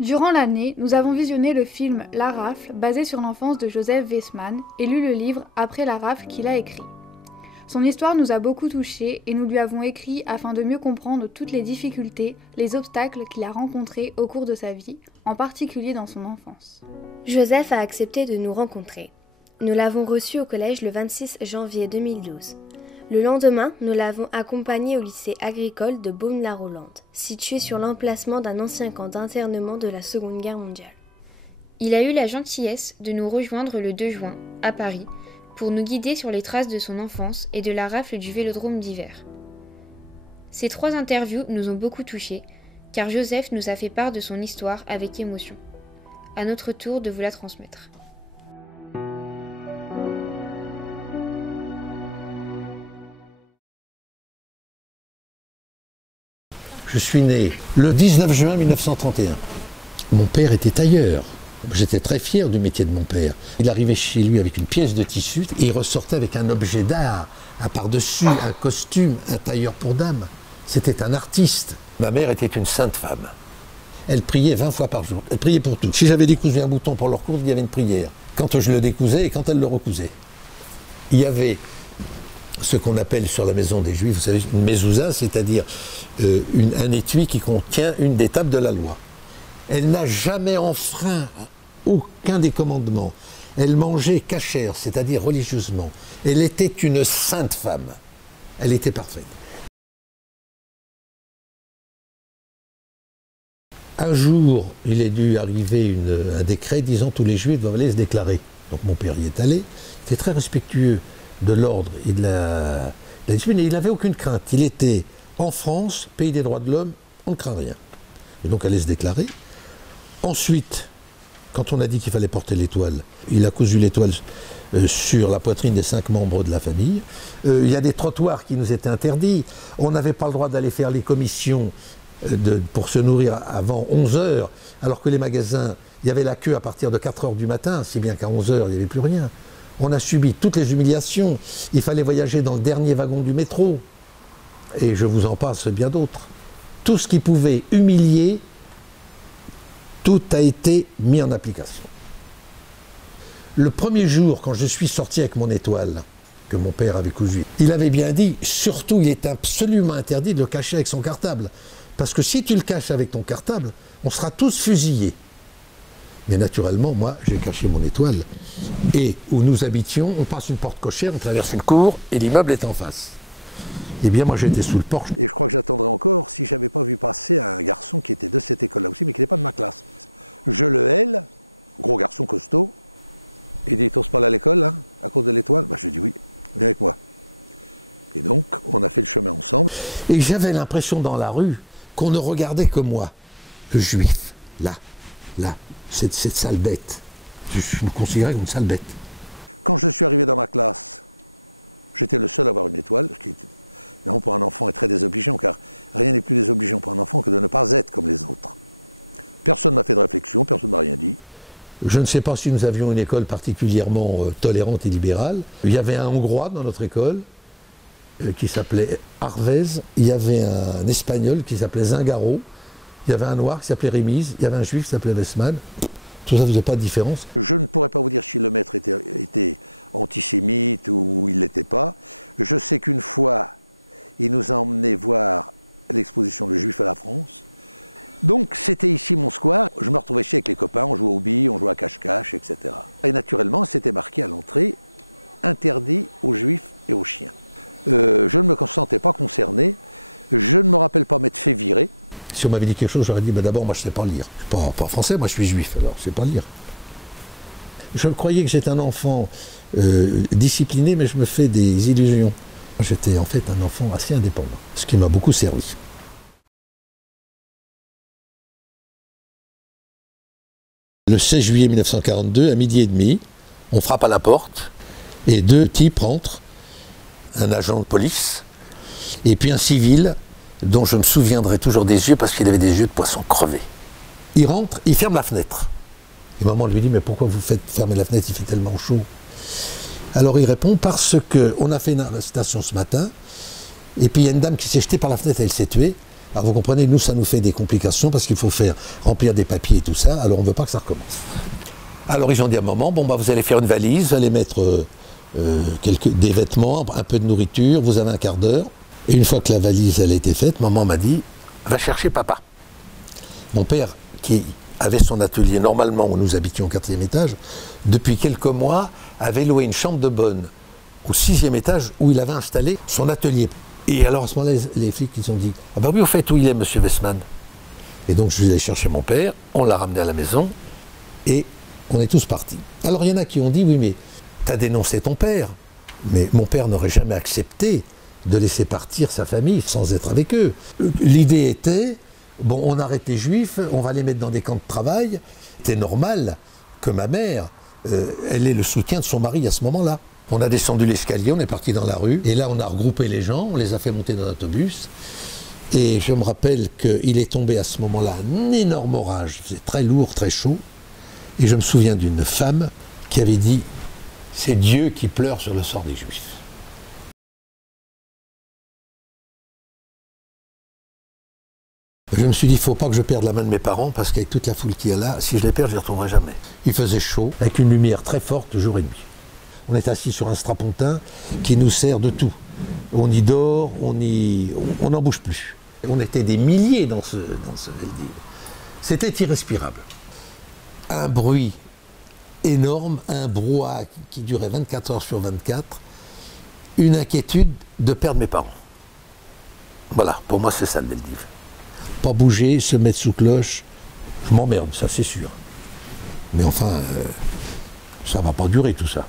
Durant l'année, nous avons visionné le film La Rafle, basé sur l'enfance de Joseph Weissmann, et lu le livre Après la rafle qu'il a écrit. Son histoire nous a beaucoup touchés et nous lui avons écrit afin de mieux comprendre toutes les difficultés, les obstacles qu'il a rencontrés au cours de sa vie, en particulier dans son enfance. Joseph a accepté de nous rencontrer. Nous l'avons reçu au collège le 26 janvier 2012. Le lendemain, nous l'avons accompagné au lycée agricole de Baume-la-Rolande, situé sur l'emplacement d'un ancien camp d'internement de la Seconde Guerre mondiale. Il a eu la gentillesse de nous rejoindre le 2 juin, à Paris, pour nous guider sur les traces de son enfance et de la rafle du Vélodrome d'hiver. Ces 3 interviews nous ont beaucoup touchés, car Joseph nous a fait part de son histoire avec émotion. À notre tour de vous la transmettre. Je suis né le 19 juin 1931. Mon père était tailleur. J'étais très fier du métier de mon père. Il arrivait chez lui avec une pièce de tissu et il ressortait avec un objet d'art, un par-dessus, un costume, un tailleur pour dame. C'était un artiste. Ma mère était une sainte femme. Elle priait 20 fois par jour. Elle priait pour tout. Si j'avais décousu un bouton pour leur course, il y avait une prière. Quand je le décousais et quand elle le recousait. Il y avait ce qu'on appelle sur la maison des Juifs, vous savez, une mezouza, c'est-à-dire un étui qui contient une des tables de la loi. Elle n'a jamais enfreint aucun des commandements. Elle mangeait cachère, c'est-à-dire religieusement. Elle était une sainte femme. Elle était parfaite. Un jour, il est dû arriver un décret disant tous les Juifs doivent aller se déclarer. Donc mon père y est allé. Il était très respectueux de l'ordre et de la discipline, et il n'avait aucune crainte. Il était en France, pays des droits de l'homme, on ne craint rien. Et donc allait se déclarer. Ensuite, quand on a dit qu'il fallait porter l'étoile, il a cousu l'étoile sur la poitrine des 5 membres de la famille. Il y a des trottoirs qui nous étaient interdits. On n'avait pas le droit d'aller faire les commissions pour se nourrir avant 11 heures, alors que les magasins, il y avait la queue à partir de 4 heures du matin, si bien qu'à 11 heures, il n'y avait plus rien. On a subi toutes les humiliations. Il fallait voyager dans le dernier wagon du métro. Et je vous en passe bien d'autres. Tout ce qui pouvait humilier, tout a été mis en application. Le premier jour, quand je suis sorti avec mon étoile, que mon père avait cousue, il avait bien dit, surtout, il est absolument interdit de le cacher avec son cartable. Parce que si tu le caches avec ton cartable, on sera tous fusillés. Mais naturellement, moi, j'ai caché mon étoile. Et où nous habitions, on passe une porte cochère, on traverse une cour, et l'immeuble est en face. Eh bien, moi, j'étais sous le porche, et je crois que j'attendrai encore si je n'avais pas vu passer un garçon qui était de cette école-là aussi, mais qui n'était pas de ma classe. Je le hèle, gros garçon costaud, et il dit, t'oses pas aller à l'école, hein, à cause de l'étoile? Bah, je dis oui, viens avec moi. Et donc, on a fait le chemin ensemble. Et j'avais l'impression dans la rue qu'on ne regardait que moi, le juif, là, cette sale bête. Je me considérais comme une sale bête. Quand je suis arrivé dans ma classe, j'étais le seul à avoir une étoile, ce qui, évidemment, pour un enfant est très désobligeant, car rien n'est plus désobligeant pour un enfant que de ne pas être comme les autres. Personne n'a fait de réflexion, personne n'a rien dit. Je ne sais pas si nous avions une école particulièrement tolérante et libérale. Il y avait un Hongrois dans notre école qui s'appelait Arvez, il y avait un Espagnol qui s'appelait Zingaro, il y avait un Noir qui s'appelait Rémise, il y avait un Juif qui s'appelait Weissmann. Tout ça ne faisait pas de différence. Je ne pourrais pas vous dire si le maître était antisémite ou il ne l'était pas. Je sais qu'une fois, il nous a emmenés voir l'exposition Le Juif à la France. Donc c'était ici mon square. Je me retrouvais ici avec les copains, on jouait aux billes, on jouait à cache-cache, etc. Et naturellement, c'était marqué à l'entrée « Interdit aux Juifs et aux chiens ». Je ne me sentais pas concerné. Je ne me rappelle pas m'être fait virer. Si on m'avait dit quelque chose, j'aurais dit, d'abord, moi, je ne sais pas lire. Je ne suis pas français, moi, je suis juif, alors je ne sais pas lire. Je croyais que j'étais un enfant discipliné, mais je me fais des illusions. J'étais en fait un enfant assez indépendant, ce qui m'a beaucoup servi. Le 16 juillet 1942, à 12h30, on frappe à la porte, et 2 types rentrent, un agent de police, et puis un civil, dont je me souviendrai toujours des yeux parce qu'il avait des yeux de poisson crevé. Il rentre, il ferme la fenêtre. Et maman lui dit, mais pourquoi vous faites fermer la fenêtre, il fait tellement chaud. Alors il répond, parce qu'on a fait une arrestation ce matin, et puis il y a une dame qui s'est jetée par la fenêtre, elle s'est tuée, Alors vous comprenez, nous ça nous fait des complications parce qu'il faut faire remplir des papiers et tout ça, alors on ne veut pas que ça recommence. Alors ils ont dit à un moment, bon bah vous allez faire une valise, vous allez mettre des vêtements, un peu de nourriture, vous avez un quart d'heure. Et une fois que la valise elle a été faite, maman m'a dit, va chercher papa. Mon père, qui avait son atelier normalement où nous habitions au 4e étage, depuis quelques mois avait loué une chambre de bonne au 6e étage où il avait installé son atelier. Et alors à ce moment-là, les flics ils ont dit, ah ben oui, au fait, où il est, monsieur Westman? Et donc je suis allé chercher mon père, on l'a ramené à la maison, et on est tous partis. Alors il y en a qui ont dit, oui mais t'as dénoncé ton père. Mais mon père n'aurait jamais accepté de laisser partir sa famille sans être avec eux. L'idée était, bon on arrête les juifs, on va les mettre dans des camps de travail. C'était normal que ma mère, elle ait le soutien de son mari à ce moment-là. On a descendu l'escalier, on est parti dans la rue, et là on a regroupé les gens, on les a fait monter dans l'autobus. Et je me rappelle qu'il est tombé à ce moment-là un énorme orage, c'était très lourd, très chaud. Et je me souviens d'une femme qui avait dit « C'est Dieu qui pleure sur le sort des Juifs ». Je me suis dit, il ne faut pas que je perde la main de mes parents, parce qu'avec toute la foule qu'il y a là, si je les perds, je ne les retrouverai jamais. Il faisait chaud, avec une lumière très forte, jour et nuit. On est assis sur un strapontin qui nous sert de tout. On y dort, on n'en bouge plus. On était des milliers dans ce Veldiv. C'était irrespirable. Un bruit énorme, un brouhaha qui durait 24 heures sur 24, une inquiétude de perdre mes parents. Voilà, pour moi c'est ça le Veldiv. Pas bouger, se mettre sous cloche, je m'emmerde, ça c'est sûr. Mais enfin, ça va pas durer tout ça.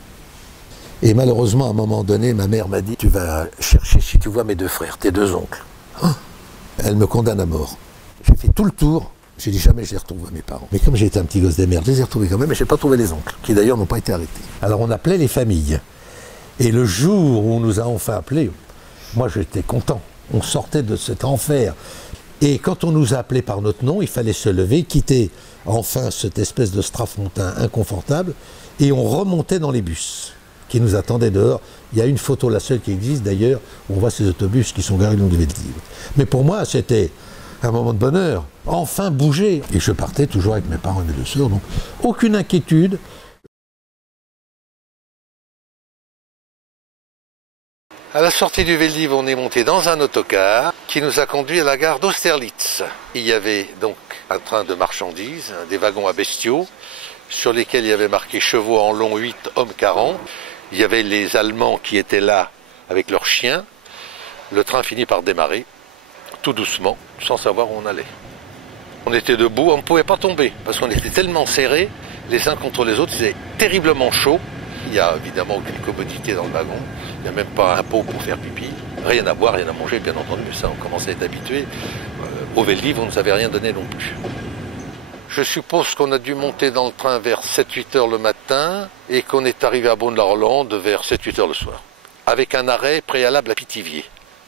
Et malheureusement, à un moment donné, ma mère m'a dit, tu vas chercher si tu vois mes 2 frères, tes 2 oncles. Oh, elle me condamne à mort. J'ai fait tout le tour. J'ai dit jamais je les retrouverai mes parents. Mais comme j'ai été un petit gosse des merdes, je les ai retrouvés quand même, mais je n'ai pas trouvé les oncles, qui d'ailleurs n'ont pas été arrêtés. Alors on appelait les familles. Et le jour où on nous a enfin appelés, moi j'étais content. On sortait de cet enfer. Et quand on nous a appelés par notre nom, il fallait se lever, quitter enfin cette espèce de strapontin inconfortable, et on remontait dans les bus qui nous attendaient dehors. Il y a une photo, la seule qui existe d'ailleurs, où on voit ces autobus qui sont garés le long du Veldiv. Mais pour moi, c'était un moment de bonheur, enfin bouger. Et je partais toujours avec mes parents et mes 2 sœurs, donc aucune inquiétude. À la sortie du Veldiv, on est monté dans un autocar qui nous a conduit à la gare d'Austerlitz. Il y avait donc un train de marchandises, des wagons à bestiaux, sur lesquels il y avait marqué chevaux en long 8, hommes 40. Il y avait les Allemands qui étaient là avec leurs chiens. Le train finit par démarrer, tout doucement, sans savoir où on allait. On était debout, on ne pouvait pas tomber, parce qu'on était tellement serrés, les uns contre les autres, c'était terriblement chaud. Il n'y a évidemment aucune commodité dans le wagon. Il n'y a même pas un pot pour faire pipi. Rien à boire, rien à manger, bien entendu, ça, on commençait à être habitué. Au Veldiv, on ne nous avait rien donné non plus. Je suppose qu'on a dû monter dans le train vers 7-8 heures le matin et qu'on est arrivé à Beaune-la-Rolande vers 7-8 heures le soir, avec un arrêt préalable à Pithiviers.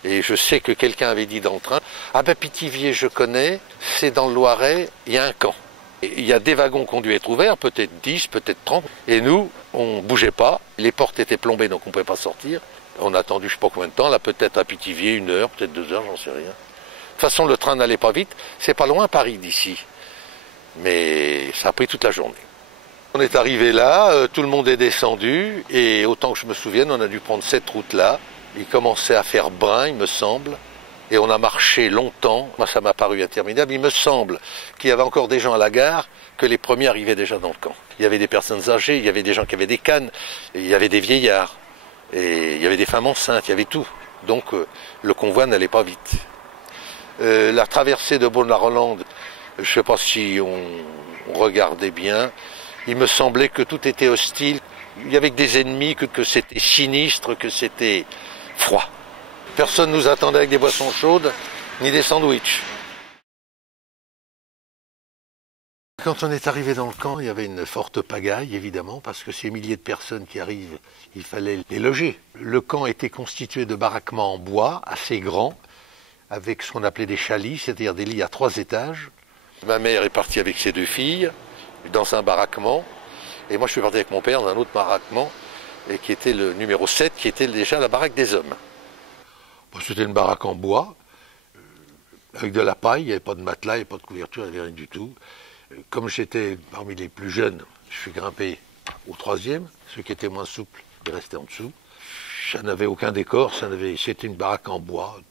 Et je sais que quelqu'un avait dit dans le train, ah ben Pithiviers je connais, c'est dans le Loiret, il y a un camp. Et il y a des wagons qui ont dû être ouverts, peut-être 10, peut-être 30, et nous, on ne bougeait pas, les portes étaient plombées donc on ne pouvait pas sortir. On a attendu je ne sais pas combien de temps, là peut-être à Pithiviers 1 heure, peut-être 2 heures, j'en sais rien. De toute façon le train n'allait pas vite, c'est pas loin Paris d'ici. Mais ça a pris toute la journée. On est arrivé là, tout le monde est descendu, et autant que je me souvienne, on a dû prendre cette route-là. Il commençait à faire brun, il me semble, et on a marché longtemps. Moi, ça m'a paru interminable. Il me semble qu'il y avait encore des gens à la gare, que les premiers arrivaient déjà dans le camp. Il y avait des personnes âgées, il y avait des gens qui avaient des cannes, il y avait des vieillards, et il y avait des femmes enceintes, il y avait tout. Donc le convoi n'allait pas vite. La traversée de Beaune-la-Rolande, je ne sais pas si on regardait bien, il me semblait que tout était hostile. Il y avait que des ennemis, que c'était sinistre, que c'était froid. Personne ne nous attendait avec des boissons chaudes, ni des sandwichs. Quand on est arrivé dans le camp, il y avait une forte pagaille, évidemment, parce que ces milliers de personnes qui arrivent, il fallait les loger. Le camp était constitué de baraquements en bois, assez grands, avec ce qu'on appelait des chalis, c'est-à-dire des lits à 3 étages. Ma mère est partie avec ses 2 filles dans un baraquement. Et moi je suis parti avec mon père dans un autre baraquement, et qui était le numéro 7, qui était déjà la baraque des hommes. Bon, c'était une baraque en bois, avec de la paille, il n'y avait pas de matelas, il n'y avait pas de couverture, il n'y avait rien du tout. Comme j'étais parmi les plus jeunes, je suis grimpé au 3e, ceux qui étaient moins souples restaient en dessous. Ça n'avait aucun décor, c'était une baraque en bois,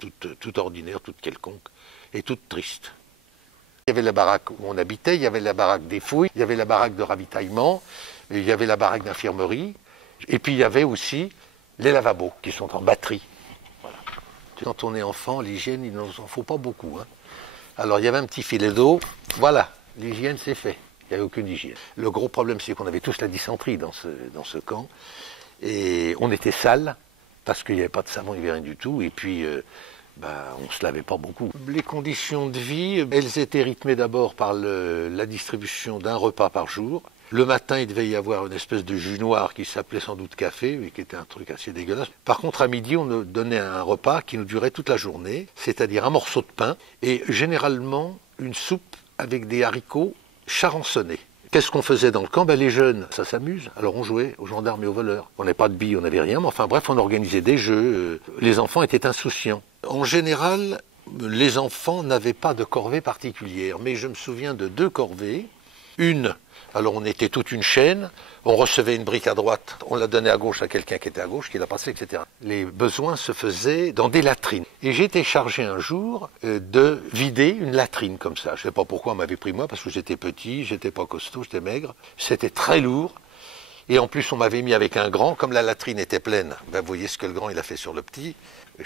toute ordinaire, toute quelconque, et toute triste. Il y avait la baraque où on habitait, il y avait la baraque des fouilles, il y avait la baraque de ravitaillement, il y avait la baraque d'infirmerie, et puis il y avait aussi les lavabos qui sont en batterie. Quand on est enfant, l'hygiène, il n'en faut pas beaucoup. Hein. Alors il y avait un petit filet d'eau, voilà, l'hygiène c'est fait, il n'y avait aucune hygiène. Le gros problème c'est qu'on avait tous la dysenterie dans ce camp, et on était sales, parce qu'il n'y avait pas de savon, il n'y avait rien du tout, et puis on ne se lavait pas beaucoup. Les conditions de vie, elles étaient rythmées d'abord par la distribution d'un repas par jour. Le matin, il devait y avoir une espèce de jus noir qui s'appelait sans doute café, mais qui était un truc assez dégueulasse. Par contre, à midi, on nous donnait un repas qui nous durait toute la journée, c'est-à-dire un morceau de pain et généralement une soupe avec des haricots charançonnés. Qu'est-ce qu'on faisait dans le camp? Les jeunes, ça s'amuse. Alors on jouait aux gendarmes et aux voleurs. On n'avait pas de billes, on n'avait rien, mais enfin bref, on organisait des jeux. Les enfants étaient insouciants. En général, les enfants n'avaient pas de corvée particulière, mais je me souviens de 2 corvées. Une, alors on était toute une chaîne, on recevait une brique à droite, on la donnait à gauche à quelqu'un qui était à gauche, qui la passait, etc. Les besoins se faisaient dans des latrines. Et j'ai été chargé un jour de vider une latrine comme ça. Je ne sais pas pourquoi on m'avait pris moi, parce que j'étais petit, j'étais pas costaud, j'étais maigre. C'était très lourd. Et en plus, on m'avait mis avec un grand, comme la latrine était pleine. Vous voyez ce que le grand il a fait sur le petit.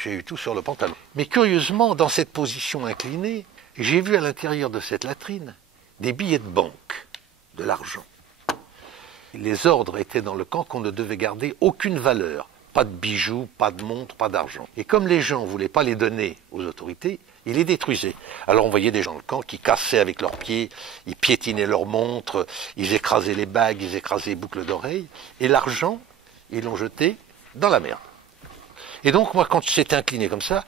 J'ai eu tout sur le pantalon. Mais curieusement, dans cette position inclinée, j'ai vu à l'intérieur de cette latrine des billets de banque, de l'argent. Les ordres étaient dans le camp qu'on ne devait garder aucune valeur. Pas de bijoux, pas de montre, pas d'argent. Et comme les gens ne voulaient pas les donner aux autorités, ils les détruisaient. Alors on voyait des gens dans le camp qui cassaient avec leurs pieds, ils piétinaient leurs montres, ils écrasaient les bagues, ils écrasaient les boucles d'oreilles. Et l'argent, ils l'ont jeté dans la mer. Et donc moi, quand j'étais incliné comme ça,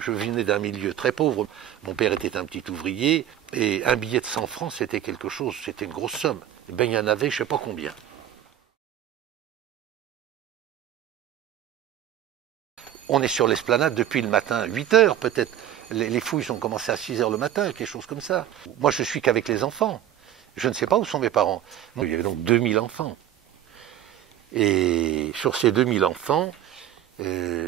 je venais d'un milieu très pauvre. Mon père était un petit ouvrier, et un billet de 100 francs, c'était quelque chose, c'était une grosse somme. Ben, il y en avait, je ne sais pas combien. On est sur l'esplanade depuis le matin, 8 heures peut-être. Les fouilles ont commencé à 6 heures le matin, quelque chose comme ça. Moi, je suis qu'avec les enfants. Je ne sais pas où sont mes parents. Il y avait donc 2000 enfants. Et sur ces 2000 enfants,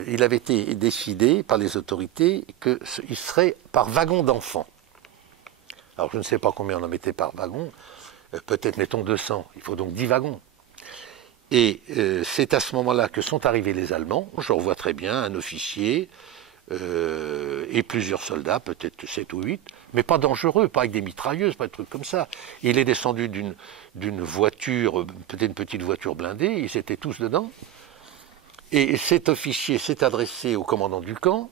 il avait été décidé par les autorités qu'il serait par wagon d'enfants. Alors je ne sais pas combien on en mettait par wagon, peut-être mettons 200, il faut donc 10 wagons. Et c'est à ce moment-là que sont arrivés les Allemands, je revois très bien, un officier et plusieurs soldats, peut-être 7 ou 8, mais pas dangereux, pas avec des mitrailleuses, pas de trucs comme ça. Il est descendu d'une voiture, peut-être une petite voiture blindée, ils étaient tous dedans. Et cet officier s'est adressé au commandant du camp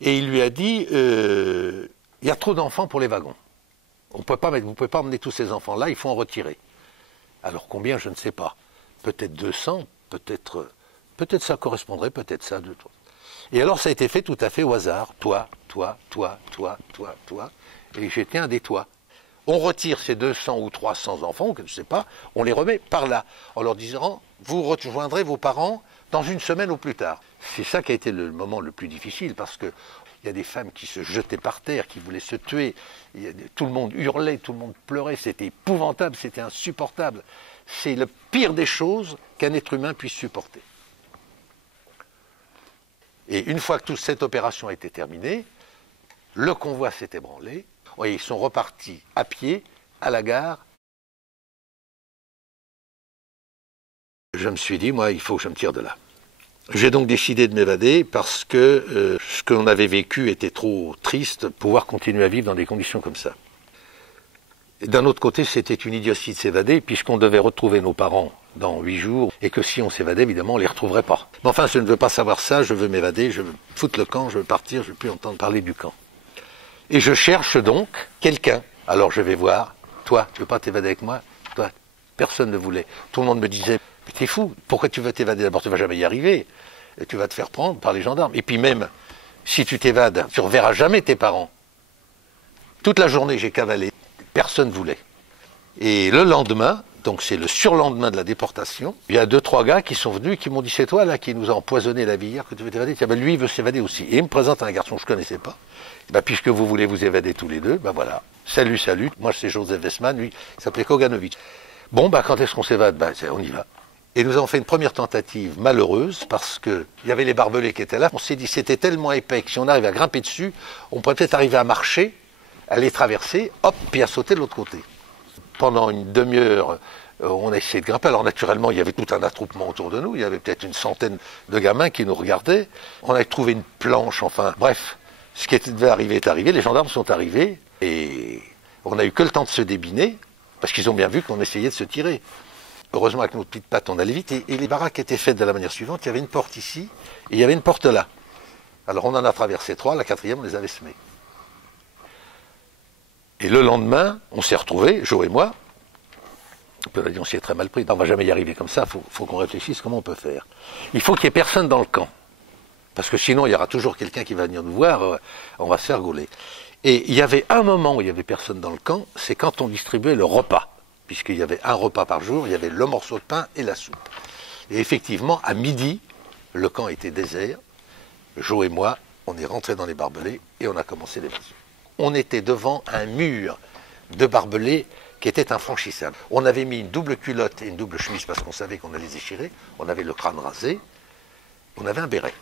et il lui a dit il y a trop d'enfants pour les wagons. Vous ne pouvez pas emmener tous ces enfants-là, il faut en retirer. Alors combien, je ne sais pas. Peut-être 200, peut-être ça correspondrait, peut-être ça. Et alors ça a été fait tout à fait au hasard. Toi. Et j'étais un des toits. On retire ces 200 ou 300 enfants, je ne sais pas, on les remet par là, en leur disant vous rejoindrez vos parents dans une semaine au plus tard. C'est ça qui a été le moment le plus difficile, parce qu'il y a des femmes qui se jetaient par terre, qui voulaient se tuer. Tout le monde hurlait, tout le monde pleurait, c'était épouvantable, c'était insupportable. C'est le pire des choses qu'un être humain puisse supporter. Et une fois que toute cette opération a été terminée, le convoi s'est ébranlé, et ils sont repartis à pied à la gare. Je me suis dit, moi, il faut que je me tire de là. J'ai donc décidé de m'évader parce que ce qu'on avait vécu était trop triste pour pouvoir continuer à vivre dans des conditions comme ça. D'un autre côté, c'était une idiotie de s'évader puisqu'on devait retrouver nos parents dans 8 jours et que si on s'évadait, évidemment, on ne les retrouverait pas. Mais enfin, je ne veux pas savoir ça, je veux m'évader, je veux foutre le camp, je veux partir, je ne veux plus entendre parler du camp. Et je cherche donc quelqu'un. Alors je vais voir, toi, tu ne veux pas t'évader avec moi? Toi, personne ne voulait. Tout le monde me disait, t'es fou, pourquoi tu veux t'évader? D'abord, tu ne vas jamais y arriver. Et tu vas te faire prendre par les gendarmes. Et puis même, si tu t'évades, tu ne reverras jamais tes parents. Toute la journée, j'ai cavalé. Personne ne voulait. Et le lendemain, donc c'est le surlendemain de la déportation. Il y a 2-3 gars qui sont venus et qui m'ont dit, c'est toi là qui nous a empoisonné la vie hier, que tu veux t'évader. Tiens, ben, lui il veut s'évader aussi. Et il me présente un garçon que je ne connaissais pas. Ben, puisque vous voulez vous évader tous les deux, ben voilà. Salut, salut. Moi c'est Joseph Westman, lui il s'appelait Koganovic. Bon, ben quand est-ce qu'on s'évade? Ben on y va. Et nous avons fait une première tentative malheureuse parce qu'il y avait les barbelés qui étaient là. On s'est dit c'était tellement épais que si on arrive à grimper dessus, on pourrait peut-être arriver à marcher, à les traverser, hop, puis à sauter de l'autre côté. Pendant une demi-heure, on a essayé de grimper. Alors naturellement, il y avait tout un attroupement autour de nous. Il y avait peut-être une centaine de gamins qui nous regardaient. On avait trouvé une planche, enfin bref. Ce qui devait arriver est arrivé. Les gendarmes sont arrivés et on n'a eu que le temps de se débiner parce qu'ils ont bien vu qu'on essayait de se tirer. Heureusement, avec nos petites pattes, on allait vite. Et les baraques étaient faites de la manière suivante. Il y avait une porte ici et il y avait une porte là. Alors on en a traversé 3. La 4e, on les avait semés. Et le lendemain, on s'est retrouvés, Joe et moi. On a dit, on s'y est très mal pris. On ne va jamais y arriver comme ça, il faut qu'on réfléchisse comment on peut faire. Il faut qu'il n'y ait personne dans le camp. Parce que sinon, il y aura toujours quelqu'un qui va venir nous voir, on va se faire gauler. Et il y avait un moment où il n'y avait personne dans le camp, c'est quand on distribuait le repas. Puisqu'il y avait un repas par jour, il y avait le morceau de pain et la soupe. Et effectivement, à midi, le camp était désert. Joe et moi, on est rentrés dans les barbelés et on a commencé l'évasion. On était devant un mur de barbelés qui était infranchissable. On avait mis une double culotte et une double chemise parce qu'on savait qu'on allait déchirer. On avait le crâne rasé. On avait un béret.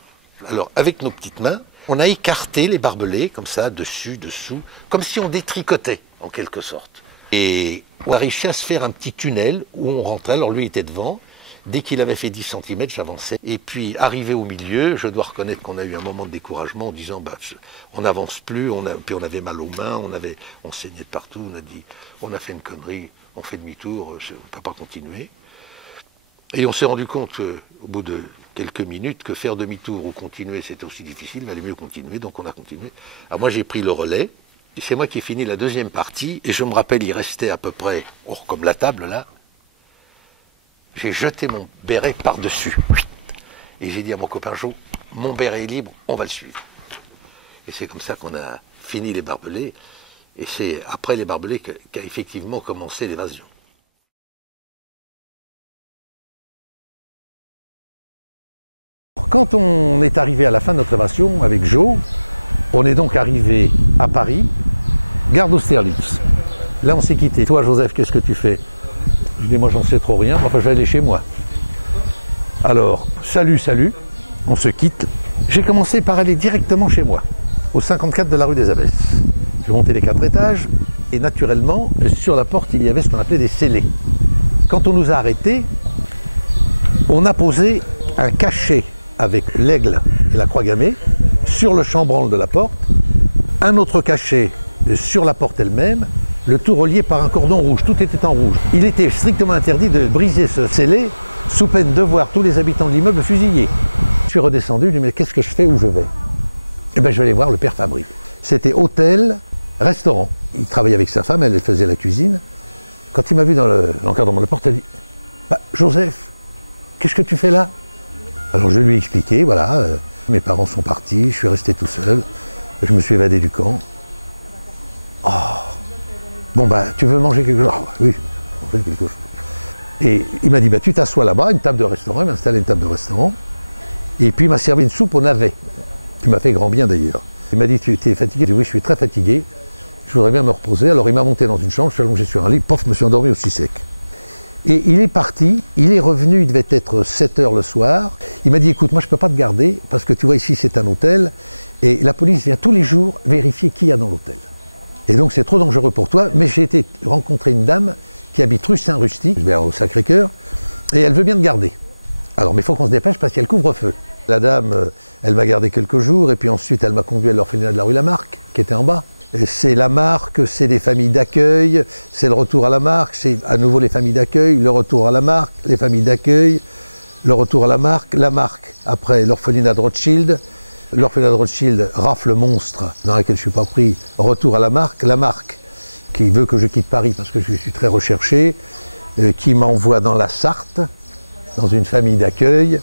Alors, avec nos petites mains, on a écarté les barbelés, comme ça, dessus, dessous, comme si on détricotait, en quelque sorte. Et on a réussi à se faire un petit tunnel où on rentrait. Alors, lui était devant. Dès qu'il avait fait 10 cm, j'avançais. Et puis, arrivé au milieu, je dois reconnaître qu'on a eu un moment de découragement en disant, bah, on n'avance plus, puis on avait mal aux mains, on saignait de partout, on a dit, on a fait une connerie, on fait demi-tour, on ne peut pas continuer. Et on s'est rendu compte, au bout de quelques minutes, que faire demi-tour ou continuer, c'était aussi difficile, il valait mieux continuer, donc on a continué. Alors moi, j'ai pris le relais, et c'est moi qui ai fini la deuxième partie, et je me rappelle, il restait à peu près, comme la table là, j'ai jeté mon béret par-dessus. Et j'ai dit à mon copain Joe, mon béret est libre, on va le suivre. Et c'est comme ça qu'on a fini les barbelés. Et c'est après les barbelés qu'a effectivement commencé l'évasion. Quand on est arrivé à la fin de notre évasion avec Joe, on est donc arrivé à Paris, gare d'Austerlitz. Là on s'est quitté. Toi Joseph, qu'est-ce que tu fais? Je dis, moi j'en sais trop rien, enfin je vais aller chez moi. Alors, salut, salut, on se quitte. J'ai commencé par aller directement chez moi, au 54 de la rue des Abbesses. J'ai monté les 4 étages, et naturellement, sur la porte, il y avait ce qu'on appelait des scellés. Quand on nous a arrêtés, on a posé un cachet avec l'aigle et la croix gammée sur le chambranle de la porte, un autre cachet sur la porte elle-même, le tout relié par un cordon rouge, tout était en rouge. Il était strictement interdit de briser ce scellé sous peine de voir tous les habitants de l'immeuble fusillés. Je suis redescendu, je lui ai dit mais qu'est-ce que je fais, où je vais? Eh bien je vais aller voir le père Fabry. C'était hôtel, restaurant. Il travaillait avec sa femme, elle faisait la cuisine. Quand il m'a vu dans l'encadrement de la porte, elle dit bah, Joseph, qu'est-ce que tu fais là? Alors je lui ai expliqué, voilà, mes parents sont partis, je suis resté tout seul, je me suis évadé du camp. Oh. Bon bah tu veux manger quelque chose? Oui, manger quelque chose. Et il m'a dit bah tu t'assois là-bas, une table de restaurant, il m'a installé une table de restaurant. Et puis il m'a servi une soupe au navet, qui m'a fait grand bien d'ailleurs. Il m'a dit tu es fatigué? J'ai dit oui, je suis très fatigué, je voudrais bien me reposer. Alors il m'a monté dans une chambre, je suis allongé sur un lit, pof, je me suis endormi aussi sec. Et il est parti, il est revenu, il devait être 7 h le soir. Il m'a dit écoute, moi je ne peux pas te garder, parce que tu vois ici c'est un hôtel, et la police vient tous les jours vérifier qui y a dans l'hôtel. Et donc c'est trop dangereux pour toi, mais j'ai été rencontrer une dame qui habite rue Saint-Rusty, au Sacré-Cœur, et elle veut bien te garder. Alors mais il faut qu'on se dépêche parce qu'il y a le couvre-feu. La dame, elle m'a gardé quelques jours, et puis ensuite elle m'a conduit à l'orphelinat de la rue Lamarck, qui était en bas. C'est Lamarck, c'est des familles d'accueil, c'est le retour à Lamarck, c'est à nouveau les familles d'accueil, le retour à Lamarck, les familles d'accueil, le retour à Lamarck, Lamarck, après l'orphelinat de Rothschild, l'orphelinat de Rothschild, rafle monstre, dans laquelle je ne suis pas pris, retour à Lamarck, Lamarck, qui veut que je quitte Paris parce que je suis très recherché, qui m'envoie dans la Sarthe, dans une famille d'accueil.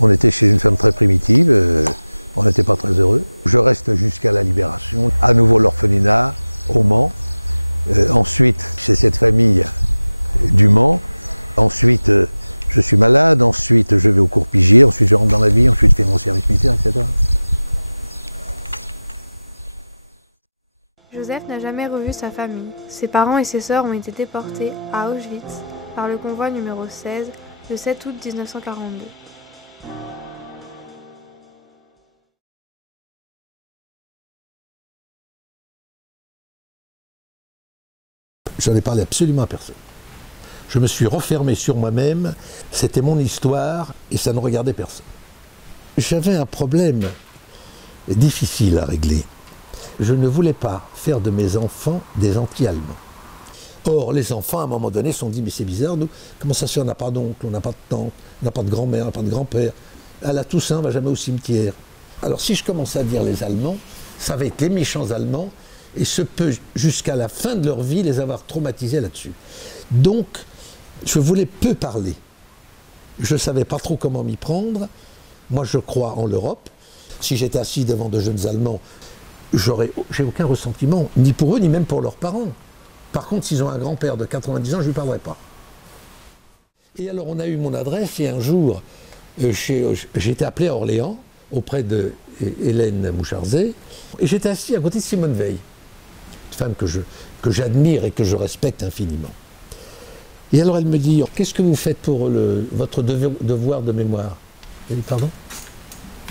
On était chez une femme très primitive, on n'était pas très heureux. Je reste jusqu'à la libération, à nouveau l'orphelinat, au Mans. Ensuite, c'est cette famille du Mans Ensuite, je suis malade, ensuite je vais au cours Pigier, ensuite je rentre dans la vie, ensuite je fais mon service militaire, etc. Joseph n'a jamais revu sa famille. Ses parents et ses sœurs ont été déportés à Auschwitz par le convoi numéro 16 le 7 août 1942. J'en ai parlé absolument à personne. Je me suis refermé sur moi-même, c'était mon histoire et ça ne regardait personne. J'avais un problème difficile à régler. Je ne voulais pas faire de mes enfants des anti-allemands. Or, les enfants, à un moment donné, se sont dit, mais c'est bizarre, nous, comment ça se fait, on n'a pas d'oncle, on n'a pas de tante, on n'a pas de grand-mère, on n'a pas de grand-père. À la Toussaint, on ne va jamais au cimetière. Alors, si je commençais à dire les Allemands, ça va être les méchants Allemands, et se peut, jusqu'à la fin de leur vie, les avoir traumatisés là-dessus. Donc, je voulais peu parler. Je ne savais pas trop comment m'y prendre. Moi, je crois en l'Europe. Si j'étais assis devant de jeunes Allemands, j'ai aucun ressentiment, ni pour eux, ni même pour leurs parents. Par contre, s'ils ont un grand-père de 90 ans, je ne lui parlerai pas. Et alors, on a eu mon adresse, et un jour, j'ai été appelé à Orléans, auprès de Hélène Moucharzé, et j'étais assis à côté de Simone Veil, une femme que j'admire et que je respecte infiniment. Et alors, elle me dit, qu'est-ce que vous faites pour votre devoir de mémoire? Elle dit, pardon?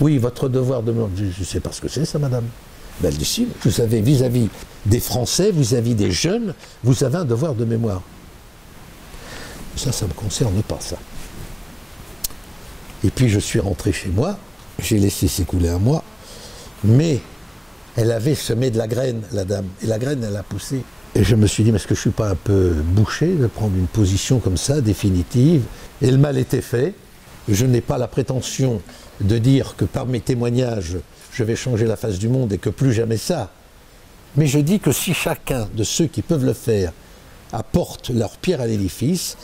Oui, votre devoir de mémoire. Je ne sais pas ce que c'est, ça, madame. Ben, elle dit, si, vous savez, vis-à-vis des Français, vis-à-vis des jeunes, vous avez un devoir de mémoire. Ça ne me concerne pas, ça. Et puis, je suis rentré chez moi, j'ai laissé s'écouler un mois, mais elle avait semé de la graine, la dame, et la graine, elle a poussé. Et je me suis dit, mais est-ce que je ne suis pas un peu bouché de prendre une position comme ça, définitive? Et le mal était fait. Je n'ai pas la prétention de dire que par mes témoignages, je vais changer la face du monde et que plus jamais ça. Mais je dis que si chacun de ceux qui peuvent le faire apporte leur pierre à l'édifice,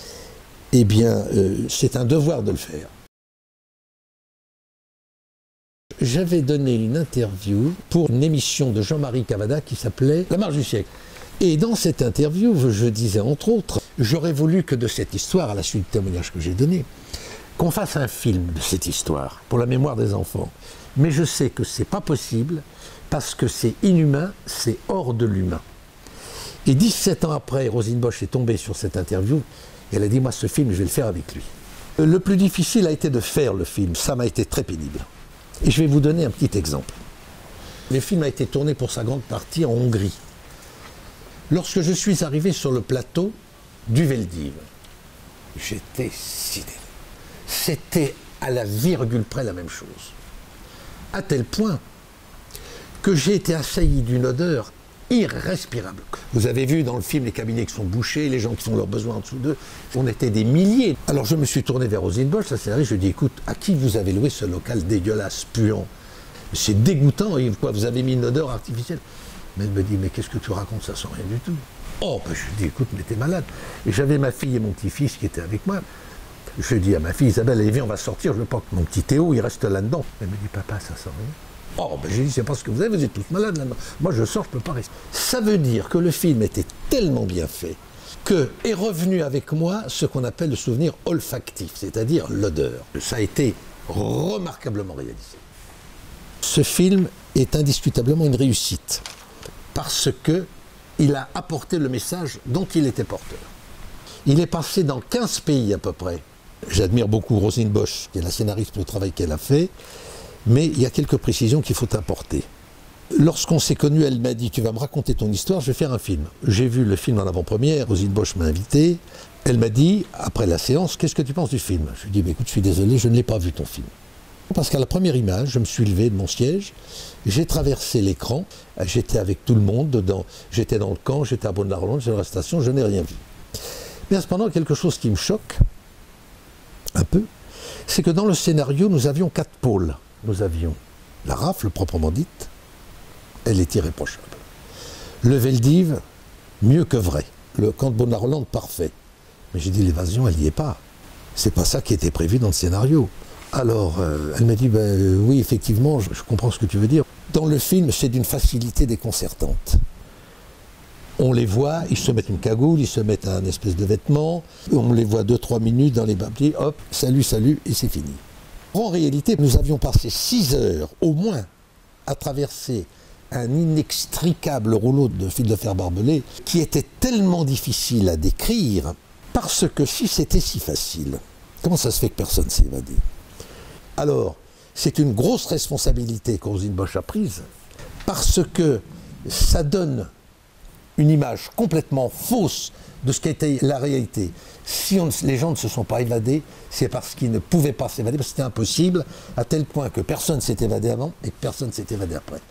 eh bien, c'est un devoir de le faire. J'avais donné une interview pour une émission de Jean-Marie Cavada qui s'appelait La marche du siècle. Et dans cette interview, je disais entre autres, j'aurais voulu que de cette histoire, à la suite du témoignage que j'ai donné, qu'on fasse un film de cette histoire pour la mémoire des enfants. Mais je sais que c'est pas possible parce que c'est inhumain, c'est hors de l'humain. Et 17 ans après, Rosine Bosch est tombée sur cette interview et elle a dit, moi ce film, je vais le faire avec lui. Le plus difficile a été de faire le film, ça m'a été très pénible. Et je vais vous donner un petit exemple. Le film a été tourné pour sa grande partie en Hongrie. Lorsque je suis arrivé sur le plateau du Veldiv, j'étais sidéré. C'était à la virgule près la même chose. À tel point que j'ai été assailli d'une odeur irrespirable. Vous avez vu dans le film les cabinets qui sont bouchés, les gens qui font leurs besoins en dessous d'eux. On était des milliers. Alors je me suis tourné vers Rosine Bosch, ça s'est arrivé, je lui ai dit, écoute, à qui vous avez loué ce local dégueulasse, puant? C'est dégoûtant, et quoi, vous avez mis une odeur artificielle? Mais elle me dit, mais qu'est-ce que tu racontes, ça sent rien du tout. Oh, ben, je lui ai dit, écoute, mais t'es malade. Et j'avais ma fille et mon petit-fils qui étaient avec moi. Je dis à ma fille, Isabelle, allez, viens, on va sortir, je veux pas que mon petit Théo, il reste là-dedans. Elle me dit, papa, ça sent rien. Oh, ben j'ai dit, c'est pas ce que vous avez, vous êtes tous malades là-dedans. Moi, je sors, je peux pas rester. Ça veut dire que le film était tellement bien fait que est revenu avec moi ce qu'on appelle le souvenir olfactif, c'est-à-dire l'odeur. Ça a été remarquablement réalisé. Ce film est indiscutablement une réussite parce qu'il a apporté le message dont il était porteur. Il est passé dans 15 pays à peu près. J'admire beaucoup Rosine Bosch, qui est la scénariste pour le travail qu'elle a fait, mais il y a quelques précisions qu'il faut apporter. Lorsqu'on s'est connus, elle m'a dit, tu vas me raconter ton histoire, je vais faire un film. J'ai vu le film en avant-première, Rosine Bosch m'a invité. Elle m'a dit, après la séance, qu'est-ce que tu penses du film? Je lui ai dit, écoute, je suis désolé, je ne l'ai pas vu ton film. Parce qu'à la première image, je me suis levé de mon siège, j'ai traversé l'écran, j'étais avec tout le monde dedans, j'étais dans le camp, j'étais à Beaune-la-Rolande, j'étais dans la station, je n'ai rien vu. Mais cependant, quelque chose qui me choque, un peu, c'est que dans le scénario, nous avions 4 pôles. Nous avions la rafle proprement dite, elle est irréprochable. Le Veldiv, mieux que vrai. Le camp de Beaune-la-Rolande, parfait. Mais j'ai dit, l'évasion, elle n'y est pas. C'est pas ça qui était prévu dans le scénario. Alors, elle m'a dit, oui, effectivement, je comprends ce que tu veux dire. Dans le film, c'est d'une facilité déconcertante. On les voit, ils se mettent une cagoule, ils se mettent un espèce de vêtement, on les voit 2-3 minutes dans les papiers, hop, salut, salut, et c'est fini. En réalité, nous avions passé 6 heures au moins à traverser un inextricable rouleau de fil de fer barbelé qui était tellement difficile à décrire, parce que si c'était si facile, comment ça se fait que personne ne s'est évadé? Alors, c'est une grosse responsabilité que Rosine Bosch a prise, parce que ça donne une image complètement fausse de ce qu'était la réalité. Si les gens ne se sont pas évadés, c'est parce qu'ils ne pouvaient pas s'évader, parce que c'était impossible, à tel point que personne ne s'est évadé avant et que personne ne s'est évadé après.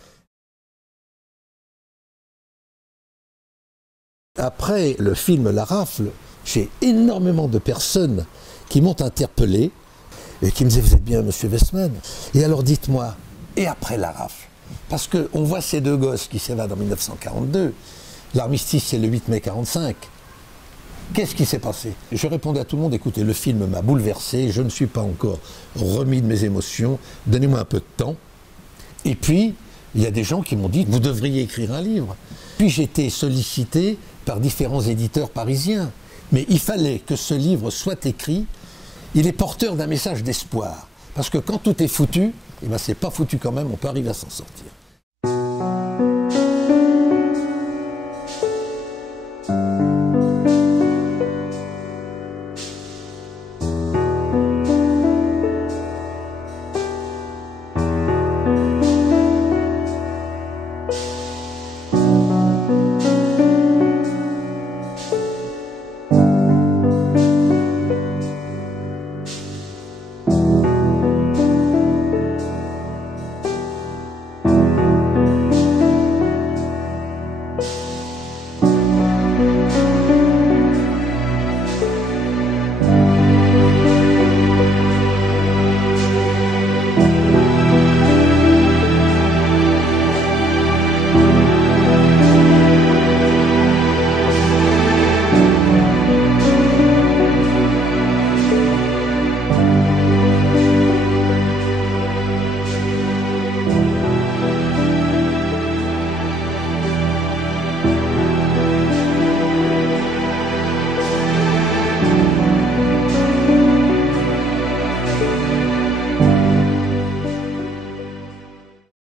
Après le film La Rafle, j'ai énormément de personnes qui m'ont interpellé et qui me disaient « Vous êtes bien Monsieur Westman ?» Et alors dites-moi, et après La Rafle? Parce qu'on voit ces deux gosses qui s'évadent en 1942, l'armistice c'est le 8 mai 1945. Qu'est-ce qui s'est passé? Je répondais à tout le monde, écoutez, le film m'a bouleversé, je ne suis pas encore remis de mes émotions, donnez-moi un peu de temps. Et puis, il y a des gens qui m'ont dit, vous devriez écrire un livre. Puis j'ai été sollicité par différents éditeurs parisiens. Mais il fallait que ce livre soit écrit, il est porteur d'un message d'espoir. Parce que quand tout est foutu, eh ben c'est pas foutu quand même, on peut arriver à s'en sortir.